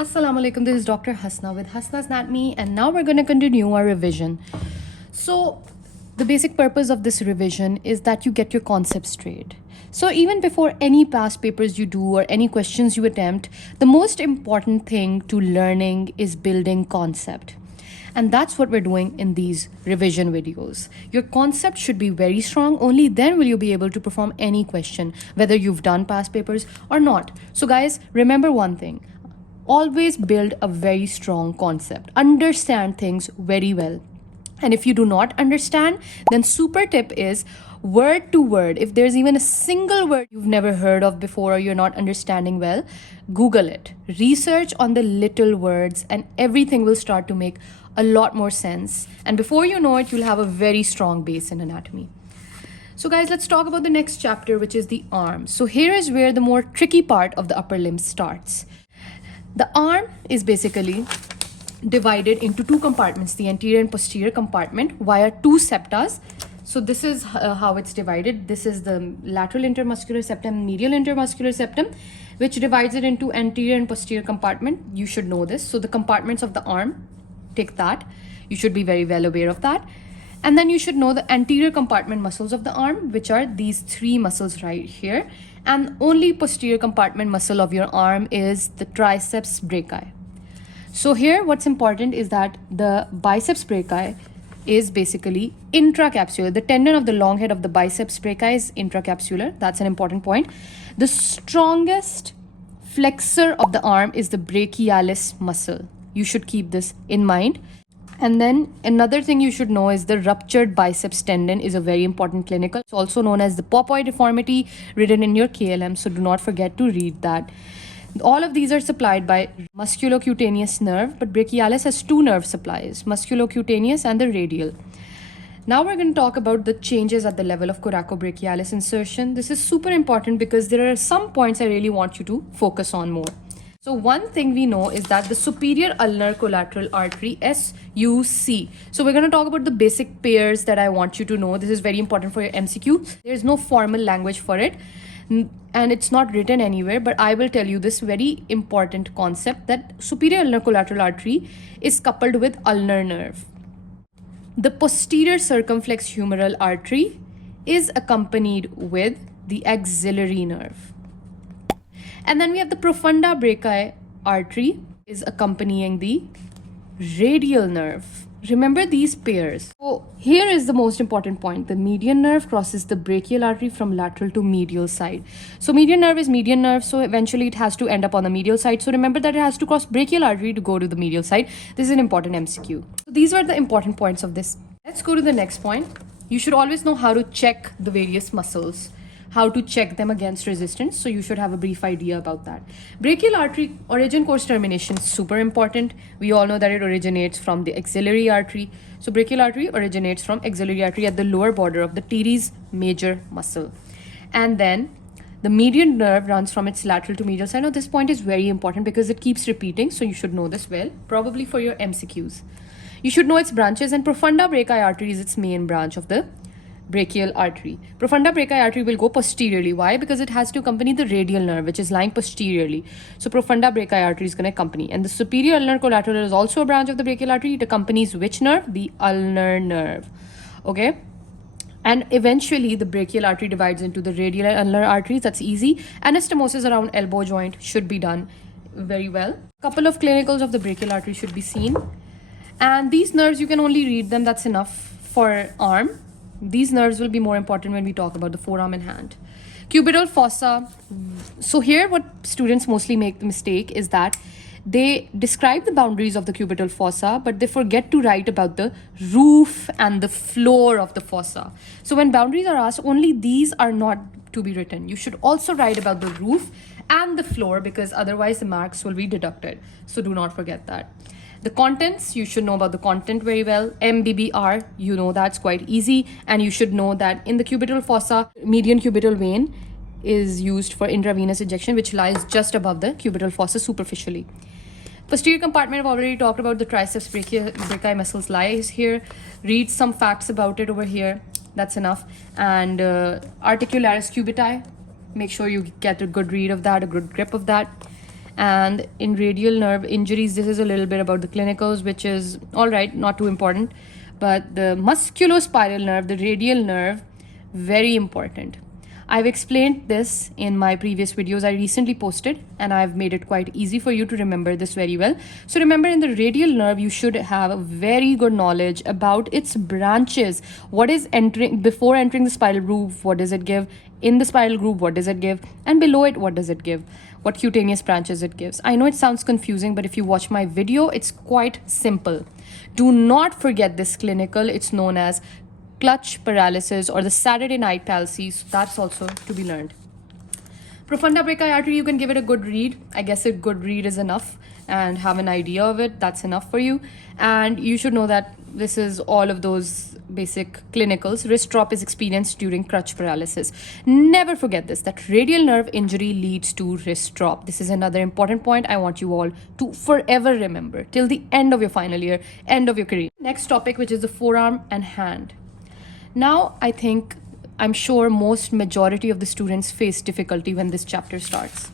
Assalamu alaikum, this is Dr. Hasna with hasnasnatomy, and now we're going to continue our revision. So the basic purpose of this revision is that you get your concepts straight. So even before any past papers you do or any questions you attempt, the most important thing to learning is building concept. And that's what we're doing in these revision videos. Your concept should be very strong. Only then will you be able to perform any question, whether you've done past papers or not. So guys, remember one thing. Always build a very strong concept. Understand things very well. And if you do not understand, then super tip is word to word. If there's even a single word you've never heard of before or you're not understanding well, Google it. Research on the little words and everything will start to make a lot more sense. And before you know it, you'll have a very strong base in anatomy. So guys, let's talk about the next chapter, which is the arm. So here is where the more tricky part of the upper limb starts. The arm is basically divided into two compartments, the anterior and posterior compartment, via two septas. So this is how it's divided. This is the lateral intermuscular septum, medial intermuscular septum, which divides it into anterior and posterior compartment. You should know this. So the compartments of the arm, take that. You should be very well aware of that. And then you should know the anterior compartment muscles of the arm, which are these three muscles right here. And only posterior compartment muscle of your arm is the triceps brachii. So here what's important is that the biceps brachii is basically intracapsular. The tendon of the long head of the biceps brachii is intracapsular. That's an important point. The strongest flexor of the arm is the brachialis muscle. You should keep this in mind. And then another thing you should know is the ruptured biceps tendon is a very important clinical. It's also known as the Popoy deformity, written in your KLM. So do not forget to read that. All of these are supplied by musculocutaneous nerve, but brachialis has two nerve supplies, musculocutaneous and the radial. Now we're going to talk about the changes at the level of coracobrachialis insertion. This is super important because there are some points I really want you to focus on more. So one thing we know is that the superior ulnar collateral artery, SUC. So we're going to talk about the basic pairs that I want you to know. This is very important for your MCQ. There's no formal language for it and it's not written anywhere, but I will tell you this very important concept that superior ulnar collateral artery is coupled with ulnar nerve. The posterior circumflex humeral artery is accompanied with the axillary nerve. And then we have the profunda brachii artery is accompanying the radial nerve. Remember these pairs. So here is the most important point. The median nerve crosses the brachial artery from lateral to medial side. So median nerve is median nerve. So eventually it has to end up on the medial side. So remember that it has to cross brachial artery to go to the medial side. This is an important MCQ. So these are the important points of this. Let's go to the next point. You should always know how to check the various muscles, how to check them against resistance. So you should have a brief idea about that. Brachial artery origin course termination is super important. We all know that it originates from the axillary artery. So brachial artery originates from axillary artery at the lower border of the teres major muscle. And then the median nerve runs from its lateral to medial side. Now this point is very important because it keeps repeating. So you should know this well, probably for your MCQs. You should know its branches, and profunda brachii artery is its main branch of the brachial artery. Profunda brachii artery will go posteriorly. Why? Because it has to accompany the radial nerve, which is lying posteriorly. So profunda brachii artery is going to accompany. And the superior ulnar collateral is also a branch of the brachial artery. It accompanies which nerve? The ulnar nerve. Okay. And eventually the brachial artery divides into the radial and ulnar arteries. That's easy. Anastomosis around elbow joint should be done very well. Couple of clinicals of the brachial artery should be seen. And these nerves, you can only read them. That's enough for arm. These nerves will be more important when we talk about the forearm and hand. Cubital fossa. So here what students mostly make the mistake is that they describe the boundaries of the cubital fossa, but they forget to write about the roof and the floor of the fossa. So when boundaries are asked, only these are not to be written. You should also write about the roof and the floor because otherwise the marks will be deducted. So do not forget that. The contents, you should know about the content very well. MBBR, you know that's quite easy. And you should know that in the cubital fossa, median cubital vein is used for intravenous injection, which lies just above the cubital fossa superficially. Posterior compartment, I've already talked about the triceps brachii muscles lies here. Read some facts about it over here. That's enough. And articularis cubiti, make sure you get a good read of that, a good grip of that. And in radial nerve injuries, this is a little bit about the clinicals, which is all right, not too important. But the musculospiral nerve, the radial nerve, very important. I've explained this in my previous videos I recently posted, and I've made it quite easy for you to remember this very well. So remember, in the radial nerve, you should have a very good knowledge about its branches. What is entering, before entering the spiral groove, what does it give? In the spiral groove, what does it give? And below it, what does it give? What cutaneous branches it gives. I know it sounds confusing, but if you watch my video, it's quite simple. Do not forget this clinical. It's known as clutch paralysis or the Saturday night palsy. So that's also to be learned. Profunda brachii artery, you can give it a good read. I guess a good read is enough, and have an idea of it. That's enough for you. And you should know that this is all of those basic clinicals. Wrist drop is experienced during crutch paralysis. Never forget this, that radial nerve injury leads to wrist drop. This is another important point I want you all to forever remember till the end of your final year, end of your career. Next topic, which is the forearm and hand. Now, I'm sure most majority of the students face difficulty when this chapter starts.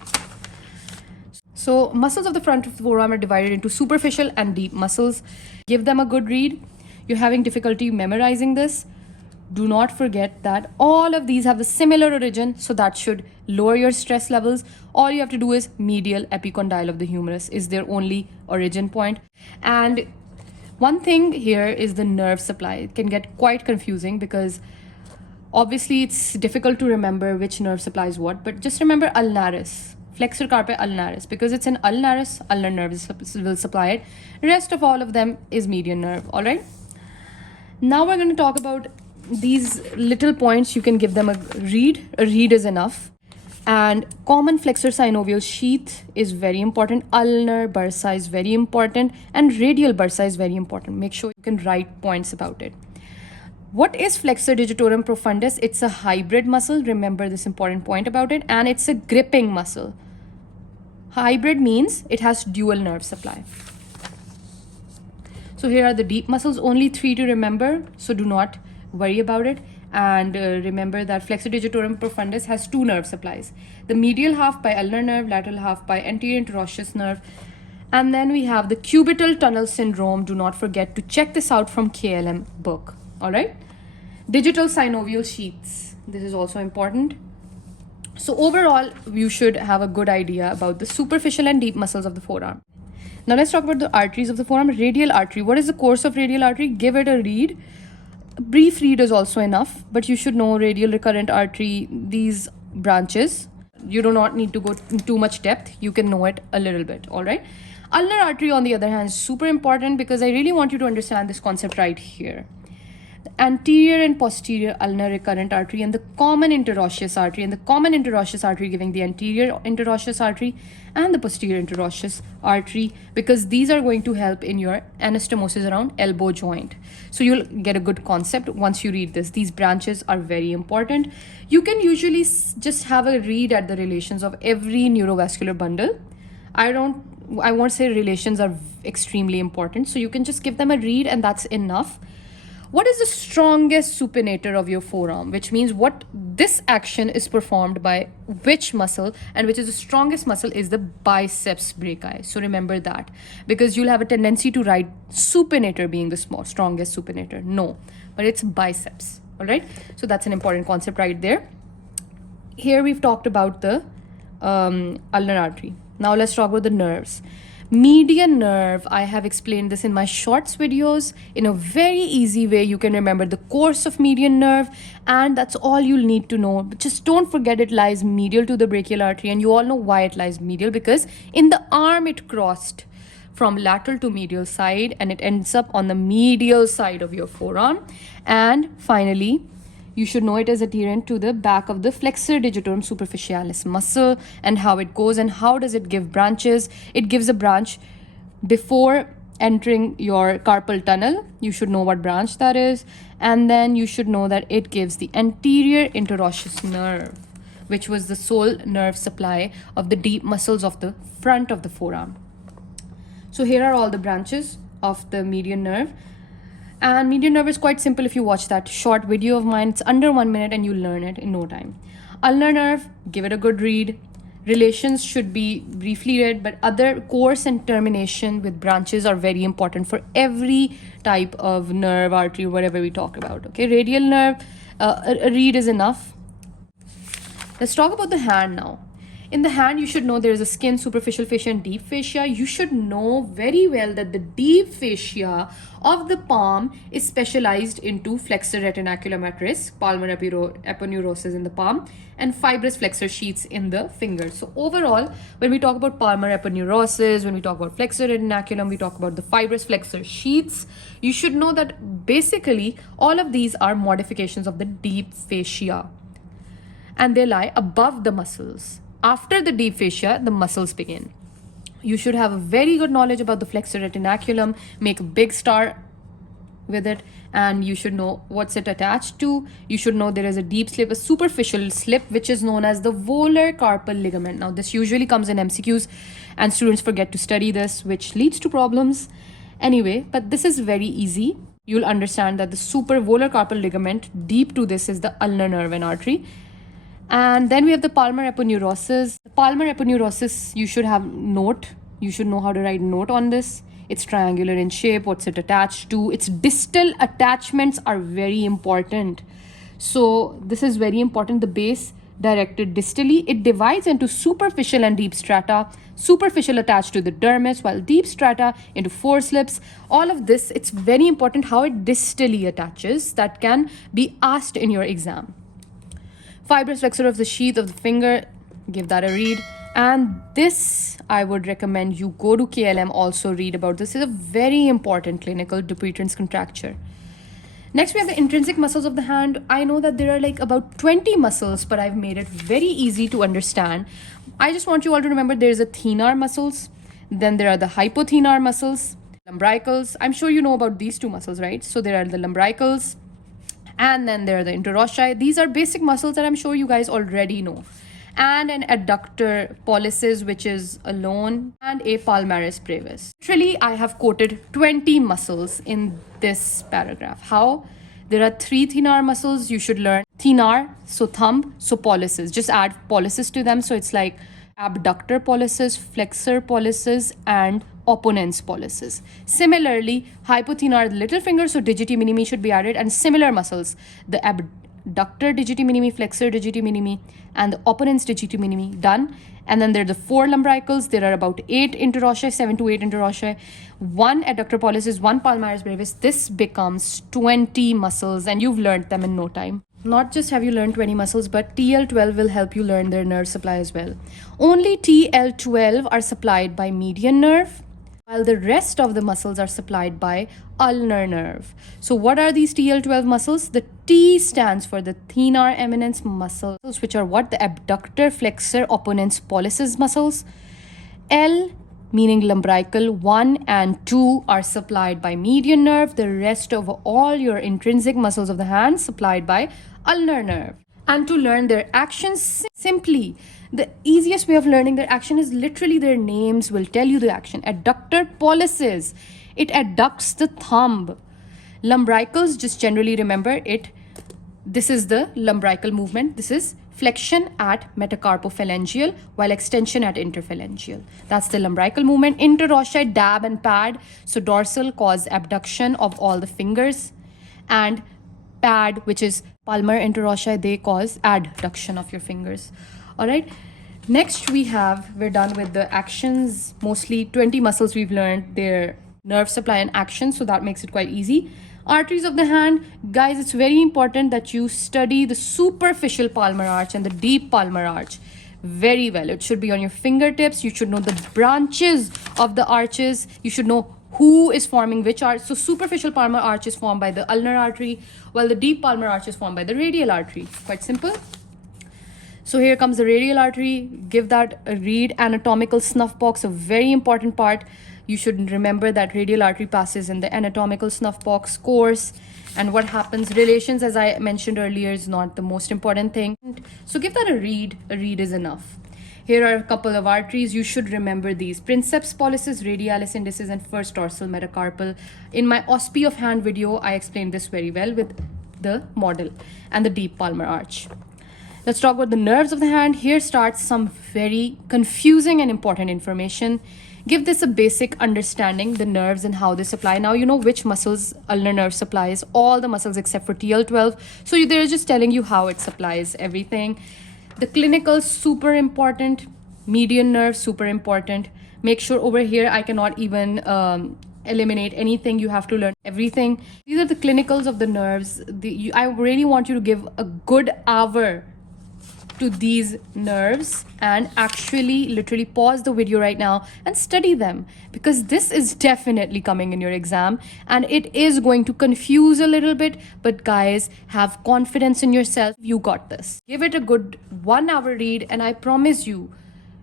So muscles of the front of the forearm are divided into superficial and deep muscles. Give them a good read. You're having difficulty memorizing this. Do not forget that all of these have a similar origin, so that should lower your stress levels. All you have to do is medial epicondyle of the humerus is their only origin point. And one thing here is the nerve supply. It can get quite confusing because obviously it's difficult to remember which nerve supplies what, but just remember ulnaris, flexor carpi ulnaris, because it's an ulnaris, ulnar nerve will supply it. The rest of all of them is median nerve, all right? Now we're going to talk about these little points. You can give them a read. A read is enough. And common flexor synovial sheath is very important. Ulnar bursa is very important. And radial bursa is very important. Make sure you can write points about it. What is flexor digitorum profundus? It's a hybrid muscle. Remember this important point about it. And it's a gripping muscle. Hybrid means it has dual nerve supply. So here are the deep muscles. Only 3 to remember. So do not worry about it. And remember that flexor digitorum profundus has 2 nerve supplies. The medial half by ulnar nerve, lateral half by anterior interosseous nerve. And then we have the cubital tunnel syndrome. Do not forget to check this out from KLM book. All right. Digital synovial sheaths. This is also important. So overall, you should have a good idea about the superficial and deep muscles of the forearm. Now let's talk about the arteries of the forearm. Radial artery. What is the course of radial artery? Give it a read. A brief read is also enough, but you should know radial recurrent artery, these branches. You do not need to go in too much depth. You can know it a little bit, all right? Ulnar artery, on the other hand, is super important because I really want you to understand this concept right here. The anterior and posterior ulnar recurrent artery and the common interosseous artery, and the common interosseous artery giving the anterior interosseous artery and the posterior interosseous artery, because these are going to help in your anastomosis around elbow joint. So you'll get a good concept once you read this. These branches are very important. You can usually just have a read at the relations of every neurovascular bundle. I won't say relations are extremely important. So you can just give them a read and that's enough. What is the strongest supinator of your forearm? Which means what this action is performed by which muscle, and which is the strongest muscle is the biceps brachii. So remember that, because you'll have a tendency to write supinator being the strongest supinator. No, but it's biceps. All right. So that's an important concept right there. Here we've talked about the ulnar artery. Now let's talk about the nerves. Median nerve, I have explained this in my shorts videos in a very easy way. You can remember the course of median nerve, and that's all you'll need to know. But just don't forget it lies medial to the brachial artery, and you all know why it lies medial, because in the arm it crossed from lateral to medial side and it ends up on the medial side of your forearm. And finally, you should know it is adherent to the back of the flexor digitorum superficialis muscle and how it goes and how does it give branches. It gives a branch before entering your carpal tunnel. You should know what branch that is. And then you should know that it gives the anterior interosseous nerve, which was the sole nerve supply of the deep muscles of the front of the forearm. So here are all the branches of the median nerve. And median nerve is quite simple if you watch that short video of mine. It's under 1 minute and you'll learn it in no time. Ulnar nerve, give it a good read. Relations should be briefly read, but other course and termination with branches are very important for every type of nerve, artery, whatever we talk about. Okay, radial nerve, a read is enough. Let's talk about the hand now. In the hand, you should know there is a skin, superficial fascia, and deep fascia. You should know very well that the deep fascia of the palm is specialized into flexor retinaculum at risk, palmar aponeurosis in the palm, and fibrous flexor sheaths in the fingers. So overall, when we talk about palmar aponeurosis, when we talk about flexor retinaculum, we talk about the fibrous flexor sheaths. You should know that basically all of these are modifications of the deep fascia, and they lie above the muscles. After the deep fascia, the muscles begin. You should have a very good knowledge about the flexor retinaculum, make a big star with it, and you should know what's it attached to. You should know there is a deep slip, a superficial slip, which is known as the volar carpal ligament. Now, this usually comes in MCQs, and students forget to study this, which leads to problems. Anyway, but this is very easy. You'll understand that the volar carpal ligament, deep to this is the ulnar nerve and artery. And then we have the palmar aponeurosis. The palmar aponeurosis, you should have note. You should know how to write note on this. It's triangular in shape. What's it attached to? Its distal attachments are very important. So this is very important. The base directed distally. It divides into superficial and deep strata. Superficial attached to the dermis, while deep strata into foreslips. All of this, it's very important how it distally attaches. That can be asked in your exam. Fibrous flexor of the sheath of the finger, give that a read. And this, I would recommend you go to KLM, also read about this. It's a very important clinical Dupuytren's contracture. Next, we have the intrinsic muscles of the hand. I know that there are like about 20 muscles, but I've made it very easy to understand. I just want you all to remember there's a thenar muscles. Then there are the hypothenar muscles, lumbricals. I'm sure you know about these two muscles, right? So there are the lumbricals. And then there are the interossei. These are basic muscles that I'm sure you guys already know. And an adductor pollicis, which is alone, and a palmaris brevis. Literally, I have quoted 20 muscles in this paragraph. How? There are 3 thenar muscles you should learn. Thenar, so thumb, so pollicis. Just add pollicis to them. So it's like abductor pollicis, flexor pollicis, and opponens pollicis. Similarly, hypothenar, the little finger, so digiti minimi should be added, and similar muscles, the abductor digiti minimi, flexor digiti minimi, and the opponens digiti minimi, done. And then there are the 4 lumbricals. There are about 8 interossei, 7 to 8 interossei, 1 adductor pollicis, 1 palmaris brevis. This becomes 20 muscles, and you've learned them in no time. Not just have you learned 20 muscles, but TL12 will help you learn their nerve supply as well. Only TL12 are supplied by median nerve, while the rest of the muscles are supplied by ulnar nerve. So what are these TL12 muscles? The T stands for the thenar eminence muscles, which are what? The abductor, flexor, opponens, pollicis muscles. L, meaning lumbrical, 1 and 2 are supplied by median nerve. The rest of all your intrinsic muscles of the hand supplied by ulnar nerve. And to learn their actions simply, the easiest way of learning their action is literally their names will tell you the action. Adductor pollicis, it adducts the thumb. Lumbricals, just generally remember it. This is the lumbrical movement. This is flexion at metacarpophalangeal, while extension at interphalangeal. That's the lumbrical movement. Interossei, dab and pad. So dorsal cause abduction of all the fingers, and pad, which is palmar interossei, they cause adduction of your fingers. All right. Next we're done with the actions. Mostly 20 muscles we've learned their nerve supply and action, so that makes it quite easy. Arteries of the hand, guys, it's very important that you study the superficial palmar arch and the deep palmar arch very well. It should be on your fingertips. You should know the branches of the arches. You should know who is forming which arch. So superficial palmar arch is formed by the ulnar artery, while the deep palmar arch is formed by the radial artery. Quite simple. So here comes the radial artery. Give that a read. Anatomical snuff box, a very important part. You should remember that radial artery passes in the anatomical snuff box course. And what happens, relations, as I mentioned earlier, is not the most important thing. So give that a read. A read is enough. Here are a couple of arteries. You should remember these. Princeps pollicis, radialis indicis, and first dorsal metacarpal. In my OSPE of hand video, I explained this very well with the model and the deep palmar arch. Let's talk about the nerves of the hand. Here starts some very confusing and important information. Give this a basic understanding, the nerves and how they supply. Now you know which muscles ulnar nerve supplies, all the muscles except for TL12. So they're just telling you how it supplies everything. The clinical, super important. Median nerve, super important. Make sure over here I cannot even eliminate anything. You have to learn everything. These are the clinicals of the nerves. I really want you to give a good hour to these nerves and actually literally pause the video right now and study them, because this is definitely coming in your exam and it is going to confuse a little bit. But guys, have confidence in yourself. You got this. Give it a good 1 hour read and I promise you,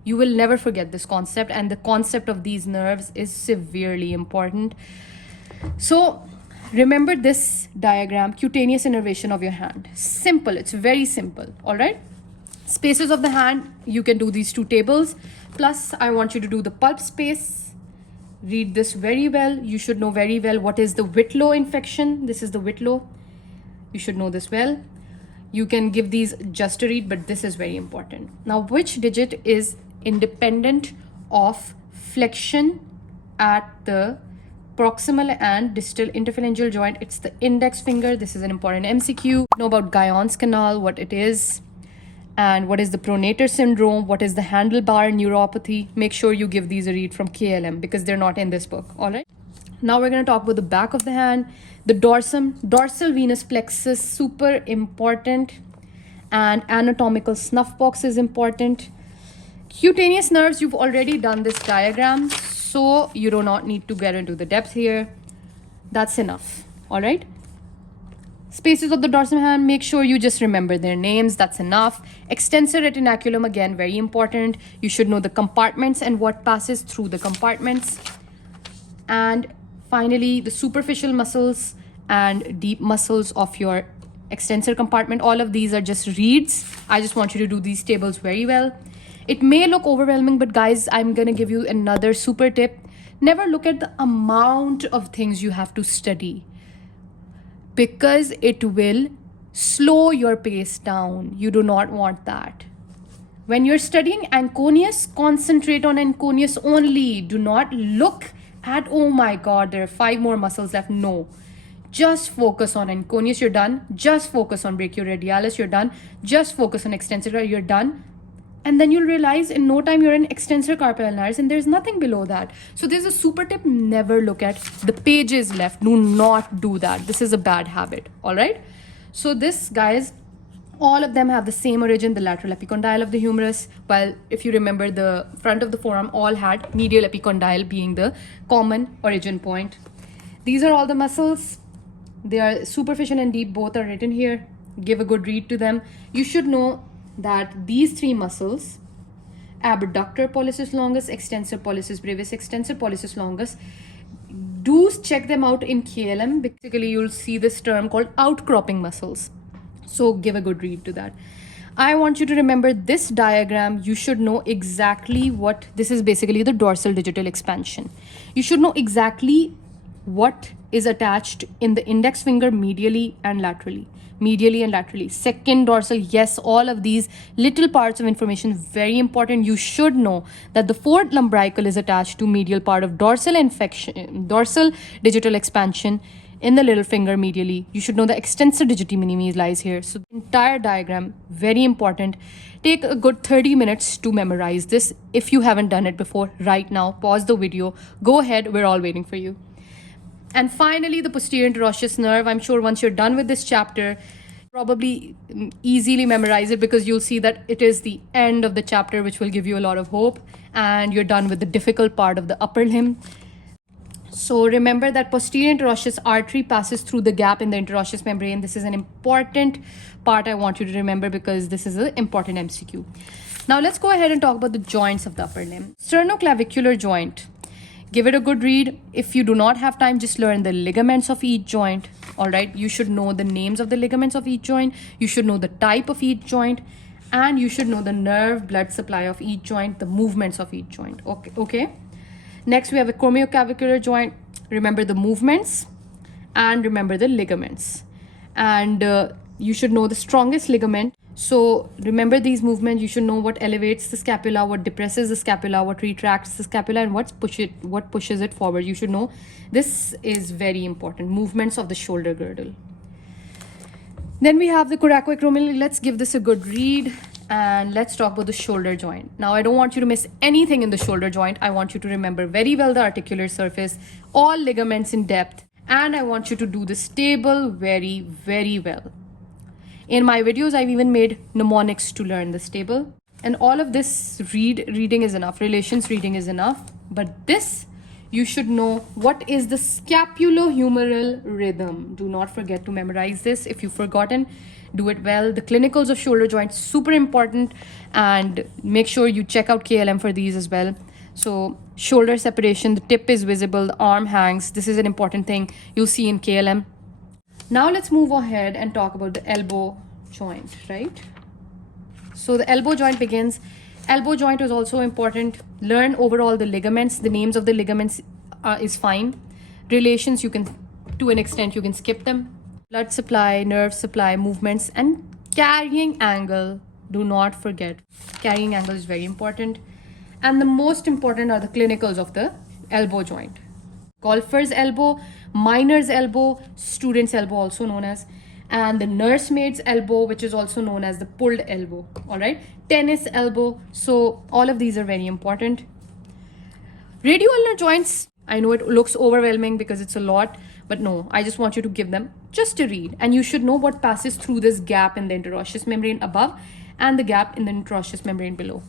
you will never forget this concept, and the concept of these nerves is severely important. So remember this diagram, cutaneous innervation of your hand. Simple, it's very simple, all right? Spaces of the hand, you can do these two tables. Plus, I want you to do the pulp space. Read this very well. You should know very well what is the Whitlow infection. This is the Whitlow. You should know this well. You can give these just a read, but this is very important. Now, which digit is independent of flexion at the proximal and distal interphalangeal joint? It's the index finger. This is an important MCQ. Know about Guyon's canal, what it is, and what is the pronator syndrome, what is the handlebar neuropathy. Make sure you give these a read from KLM because they're not in this book. All right. Now we're going to talk about the back of the hand, the dorsum, dorsal venous plexus, super important, and anatomical snuff box is important. Cutaneous nerves, you've already done this diagram, so you do not need to get into the depth here. That's enough. All right. Spaces of the dorsum hand, make sure you just remember their names. That's enough. Extensor retinaculum, again, very important. You should know the compartments and what passes through the compartments. And finally, the superficial muscles and deep muscles of your extensor compartment. All of these are just reads. I just want you to do these tables very well. It may look overwhelming, but guys, I'm going to give you another super tip. Never look at the amount of things you have to study, because it will slow your pace down. You do not want that. When you're studying Anconius, concentrate on Anconius only. Do not look at, oh my God, there are 5 more muscles left. No. Just focus on Anconius, you're done. Just focus on brachioradialis, you're done. Just focus on extensor, you're done. And then you'll realize in no time you're in extensor carpi ulnaris and there's nothing below that. So there's a super tip, never look at the pages left. Do not do that. This is a bad habit, all right? So this, guys, all of them have the same origin, the lateral epicondyle of the humerus, while if you remember the front of the forearm all had medial epicondyle being the common origin point. These are all the muscles. They are superficial and deep, both are written here. Give a good read to them. You should know that these 3 muscles, abductor pollicis longus, extensor pollicis brevis, extensor pollicis longus, do check them out in KLM. Basically, you'll see this term called outcropping muscles. So give a good read to that. I want you to remember this diagram. You should know exactly what, this is basically the dorsal digital expansion. You should know exactly what is attached in the index finger medially and laterally. Medially and laterally. Second dorsal, yes, all of these little parts of information, very important. You should know that the fourth lumbrical is attached to medial part of dorsal digital expansion in the little finger medially. You should know the extensor digiti minimis lies here. So the entire diagram, very important. Take a good 30 minutes to memorize this. If you haven't done it before, right now, pause the video, go ahead, we're all waiting for you. And finally, the posterior interosseous nerve. I'm sure once you're done with this chapter, probably easily memorize it, because you'll see that it is the end of the chapter, which will give you a lot of hope, and you're done with the difficult part of the upper limb. So remember that posterior interosseous artery passes through the gap in the interosseous membrane. This is an important part I want you to remember, because this is an important MCQ. Now let's go ahead and talk about the joints of the upper limb. Sternoclavicular joint. Give it a good read. If you do not have time, just learn the ligaments of each joint. All right. You should know the names of the ligaments of each joint. You should know the type of each joint. And you should know the nerve blood supply of each joint, the movements of each joint. Okay. Next, we have a acromioclavicular joint. Remember the movements and remember the ligaments. And you should know the strongest ligament, So remember these movements. You should know what elevates the scapula, what depresses the scapula, what retracts the scapula, and what pushes it forward. You should know. This is very important. Movements of the shoulder girdle. Then we have the coracoacromial. Let's give this a good read and let's talk about the shoulder joint. Now, I don't want you to miss anything in the shoulder joint. I want you to remember very well the articular surface, all ligaments in depth, and I want you to do this table very, very well. In my videos, I've even made mnemonics to learn this table. And all of this reading is enough. Relations reading is enough. But this, you should know what is the scapulohumeral rhythm. Do not forget to memorize this. If you've forgotten, do it well. The clinicals of shoulder joints, super important. And make sure you check out KLM for these as well. So shoulder separation, the tip is visible, the arm hangs. This is an important thing you'll see in KLM. Now let's move ahead and talk about the elbow joint, right? So the elbow joint begins. Elbow joint is also important. Learn overall the ligaments. The names of the ligaments is fine. Relations, you can, to an extent, you can skip them. Blood supply, nerve supply, movements, and carrying angle. Do not forget. Carrying angle is very important. And the most important are the clinicals of the elbow joint. Golfer's elbow, miner's elbow, student's elbow also known as, and the nursemaid's elbow, which is also known as the pulled elbow. All right, tennis elbow. So all of these are very important. Radioulnar joints, I know it looks overwhelming because it's a lot, but no, I just want you to give them just a read, and you should know what passes through this gap in the interosseous membrane above and the gap in the interosseous membrane below.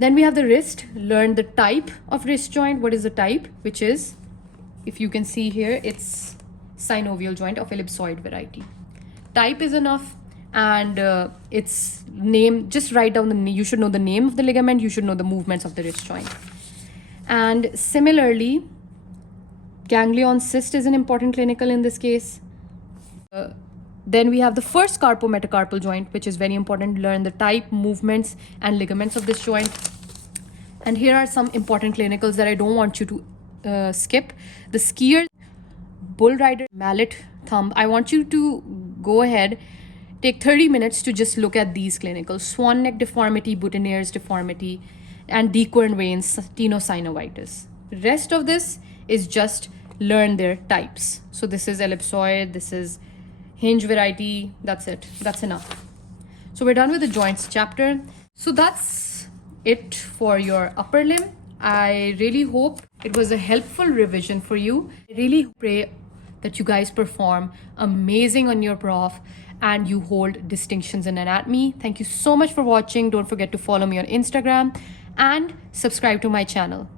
Then we have the wrist. Learn the type of wrist joint. What is the type? Which is, if you can see here, it's synovial joint of ellipsoid variety. Type is enough, and its name, just write down the name. You should know the name of the ligament. You should know the movements of the wrist joint. And similarly, ganglion cyst is an important clinical in this case. Then we have the first carpometacarpal joint, which is very important. Learn the type, movements, and ligaments of this joint. And here are some important clinicals that I don't want you to skip. The skier, bull rider, mallet, thumb. I want you to go ahead, take 30 minutes to just look at these clinicals. Swan neck deformity, boutonniere's deformity, and dequern veins, tenosynovitis. The rest of this is just learn their types. So this is ellipsoid, this is hinge variety. That's it. That's enough. So we're done with the joints chapter. So that's it for your upper limb. I really hope it was a helpful revision for you. I really pray that you guys perform amazing on your prof and you hold distinctions in anatomy. Thank you so much for watching. Don't forget to follow me on Instagram and subscribe to my channel.